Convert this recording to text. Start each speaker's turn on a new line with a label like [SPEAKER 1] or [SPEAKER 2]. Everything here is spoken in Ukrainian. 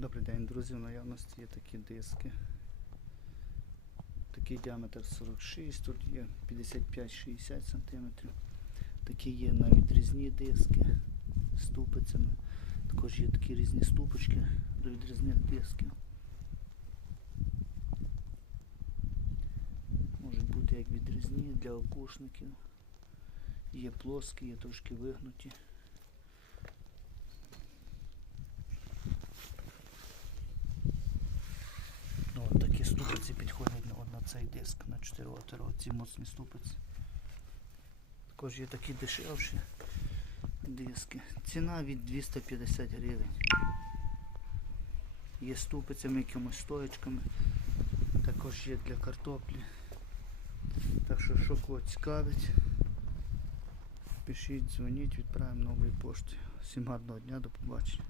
[SPEAKER 1] Добрий день, друзі. В наявності є такі диски. Такий діаметр 46, тут є 55-60 см. Такі є навіть різні диски з ступицями. Також є такі різні ступочки до відрізних дисків. Можуть бути як відрізні для окушників. Є плоскі, є трошки вигнуті. Ступиці підходять на, цей диск на 4 отвори, ці моцні ступиці. Також є такі дешевші диски. Ціна від 250 гривень. Є ступицями, якимось стоечками. Також є для картоплі. Так що, що кого цікавить, пишіть, дзвоніть, відправимо новою поштою. Всім гарного дня, до побачення.